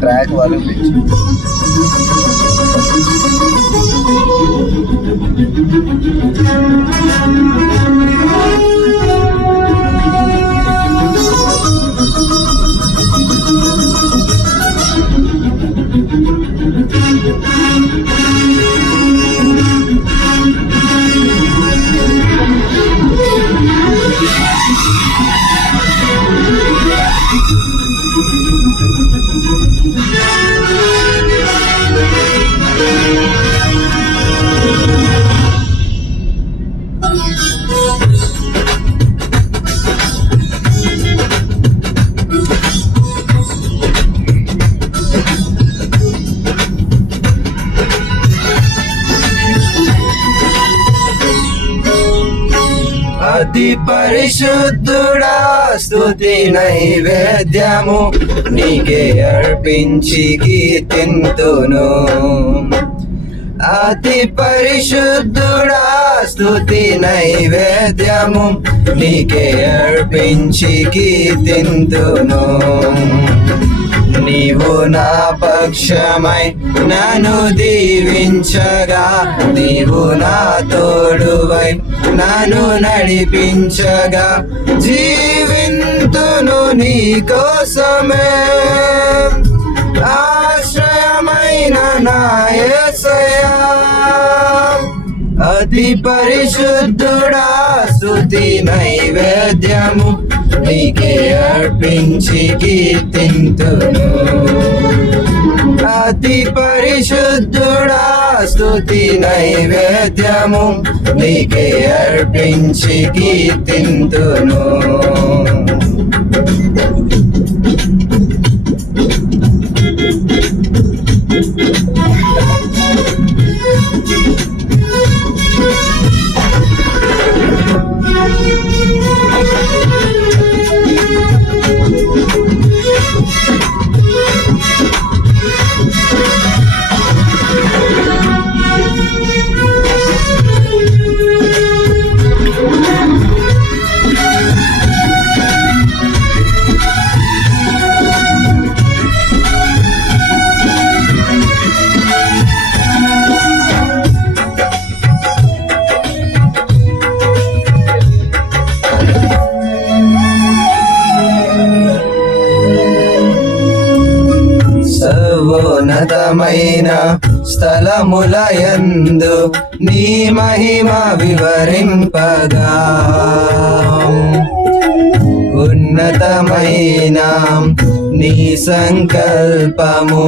Track వాళ్ళు అతి పరిశుద్ధుడా స్తుతి నైవేద్యము నీకే అర్పించి కీర్తింతును. అతి పరిశుద్ధుడా స్తుతి నైవేద్యము నీకే అర్పించి కీర్తింతును. నీవు నా పక్షమై నన్ను దీవించగా, నీవు నా తోడువై నన్ను నడిపించగా, జీవింతును నీ కోసమే. ఆశ్రయమైన నా యేసయ్యా, అతి పరిశుద్ధుడా స్తుతి నైవేద్యము నీకే అర్పించి కీర్తింతును. అతి పరిశుద్ధుడా స్తుతి నైవేద్యము నీకే అర్పించి కీర్తింతును. సర్వోన్నతమైన స్థలములయందు నీ మహిమ వివరింపగా, ఉన్నతమైన నీ సంకల్పము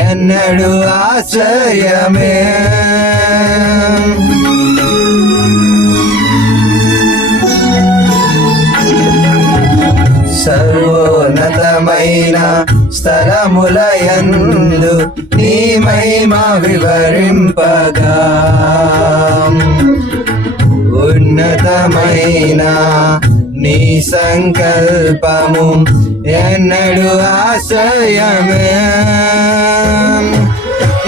ఎన్నడూ ఆశ్చర్యమే. సర్వోన్నతమైన స్థలములయందు నీ మహిమ వివరింపగా, ఉన్నతమైన నీ సంకల్పము ఎన్నడూ ఆశ్చర్యమే.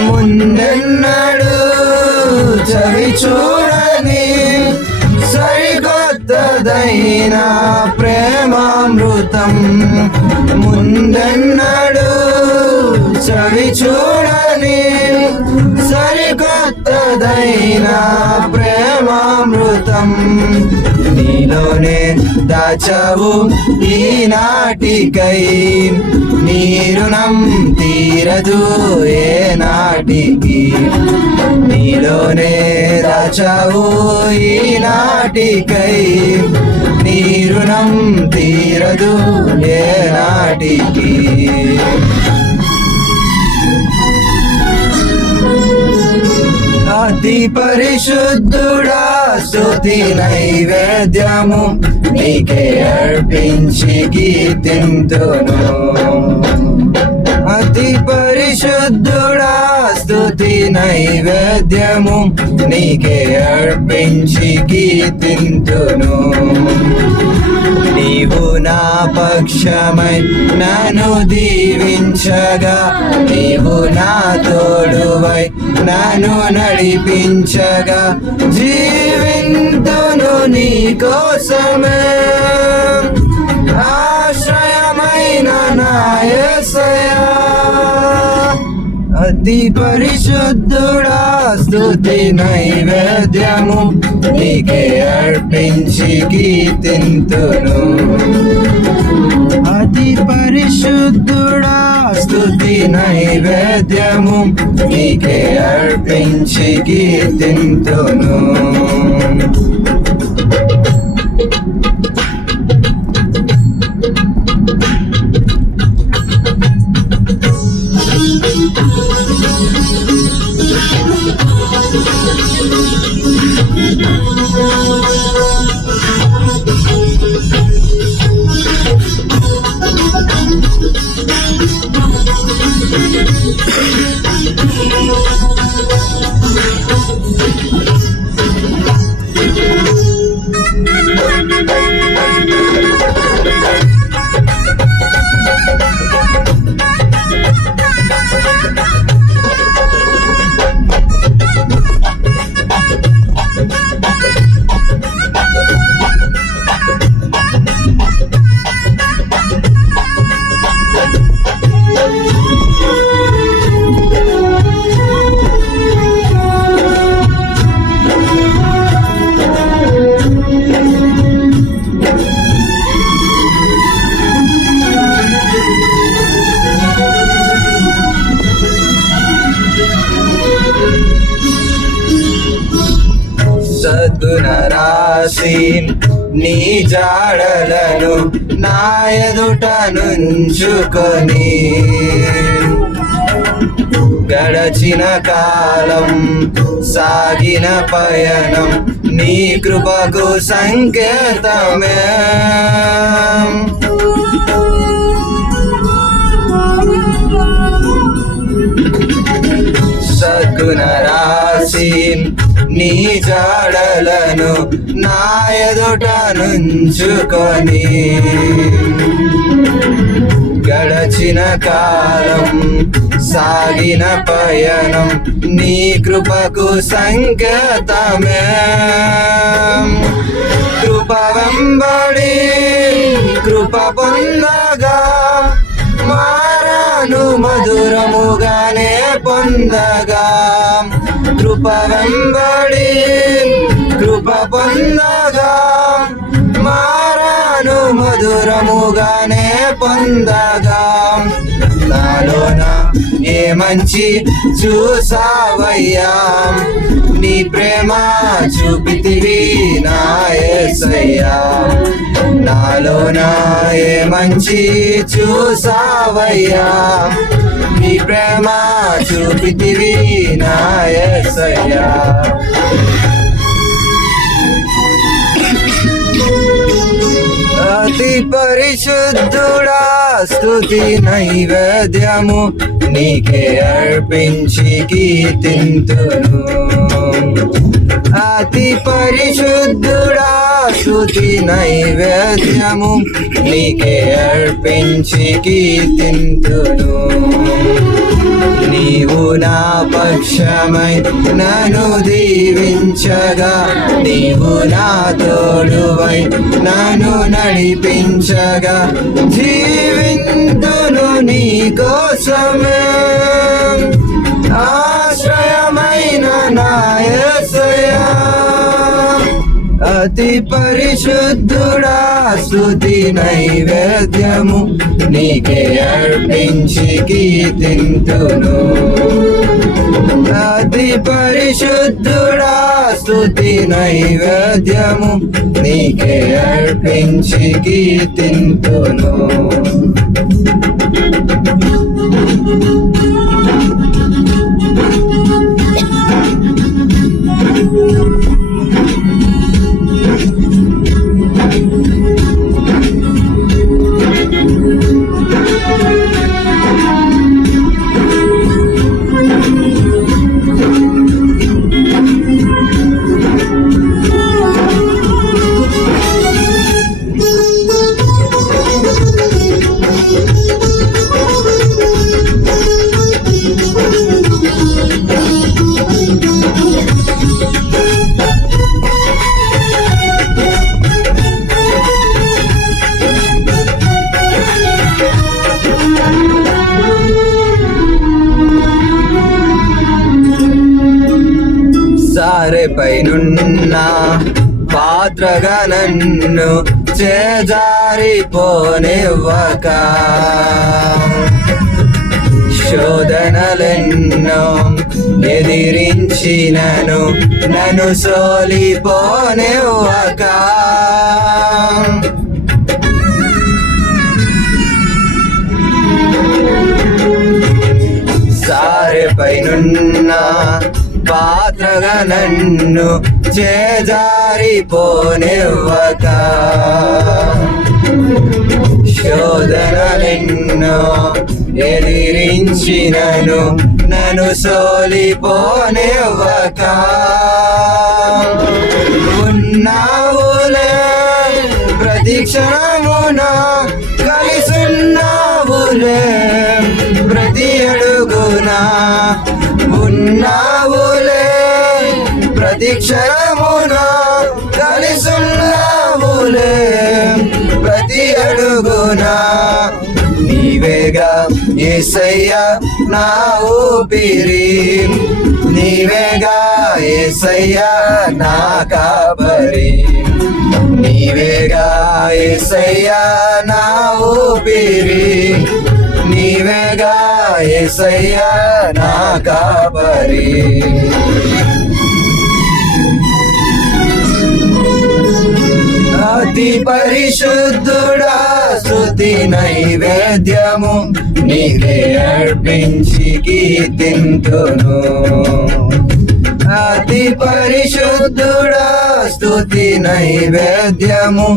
ముందెన్నడూ చవి చూడని సరికొత్తదైన ప్రేమామృతం, ముందెన్నడూ చవి చూడని సరికొత్తదైన ప్రేమామృతం నీలోనే దాచావు ఈనాటికై. నీ రుణం తీరదు ఏ నాటికి, నీలోనే దాచావు ఈనాటికై. నీ రుణం తీరదు ఏ నాటికి. అతి పరిశుద్ధుడా స్తుతి నైవేద్యము నీకే అర్పించి కీర్తింతును. అతి పరిశుద్ధుడా స్తుతి నైవేద్యము నీకే అర్పించి కీర్తింతును. నీవు నా పక్షమై నన్ను దీవించగా, నీవు నా తోడువై నన్ను నడిపించగా, జీవింతును నీ కోసమే. ఆశ్రయమైన నా యేసయ్యా అతి పరిశుద్ధుడా స్తుతి నైవేద్యము నీకే అర్పించి కీర్తింతును అతి పరిశుద్ధుడా స్తుతి నైవేద్యము నీకే అర్పించి కీర్తింతును సద్గుణరాశి నీ జాడలను నా ఎదుట నుంచుకొని గడచిన కాలం సాగిన పయనం నీ కృపకు సంకేతమే సద్గుణరాశి నీ జాడలను నా ఎదుట నుంచుకొని గడచిన కాలం సాగిన పయనం నీ కృపకు సంకేతమే కృప వెంబడి కృప పొందగా మారాను మధురముగానే పొందగా కృప వెంబడి కృప పొందగా మారాను మధురముగానే పొందగా నాలోన ఏ మంచి చూసావయ్యా నీ ప్రేమ చూపితివి నా యేసయ్యా నాలోన ఏ మంచి చూసావయ్యా నీ ప్రేమ చూపితివి నా యేసయ్యా అతి పరిశుద్ధుడా స్తుతి నైవేద్యము నీకే అర్పించి కీర్తింతును అతి పరిశుద్ధుడా స్తుతి నైవేద్యము నీకే అర్పించి కీర్తింతును నీవు నా పక్షమై నన్ను దీవించగా నీవు నా తోడువై నన్ను నడిపించగా జీవింతును నీ కోసమే ఆశ్రయమైన నా యేసయ్యా అతి పరిశుద్ధుడా స్తుతి నైవేద్యము నీకే అర్పించి కీర్తింతును అతి పరిశుద్ధుడా స్తుతి నైవేద్యము నీకే అర్పించి కీర్తింతును సారెపైనున్న పాత్రగా నన్ను చేజారిపోనివ్వక శోధనలెన్నో ఎదిరించినను నన్ను సోలిపోనివ్వక సారెపైనున్న పాత్రగా నన్ను చేజారిపోనివ్వక శోధనలెన్నో ఎదిరించినను నన్ను సోలిపోనివ్వక ఉన్నావులే ప్రతిక్షణమున కలిసున్నావులే ప్రతి అడుగునా ఉన్నావులే ప్రతిక్షణమున కలిసున్నావులే ప్రతి అడుగునా నీవేగా యేసయ్యా నా ఊపిరి నీవేగా యేసయ్యా నా కాపరి నీవేగా యేసయ్యా నా ఊపిరి నీవేగా యేసయ్యా నా కాపరి అతి పరిశుద్ధుడా స్తుతి నైవేద్యము నీకే అర్పించి కీర్తింతును అతి పరిశుద్ధుడా స్తుతి నైవేద్యము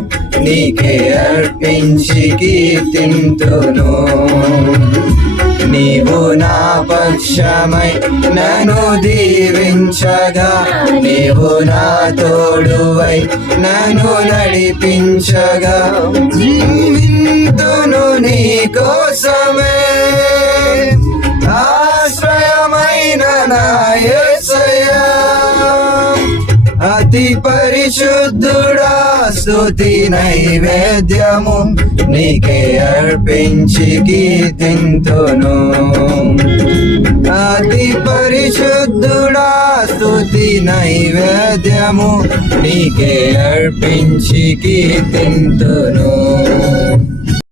నీకే అర్పించి కీర్తింతును నీవు నా పక్షమై నన్ను దీవించగా నీవు నా తోడువై నన్ను నడిపించగా జీవింతును నీ కోసమే ఆశ్రయమైన నా యేసయ్యా అతి పరిశుద్ధుడా స్తుతి నైవేద్యము నీకే అర్పించి కీర్తింతును అతి పరిశుద్ధుడా స్తుతి నైవేద్యము నీకే అర్పించి కీర్తింతును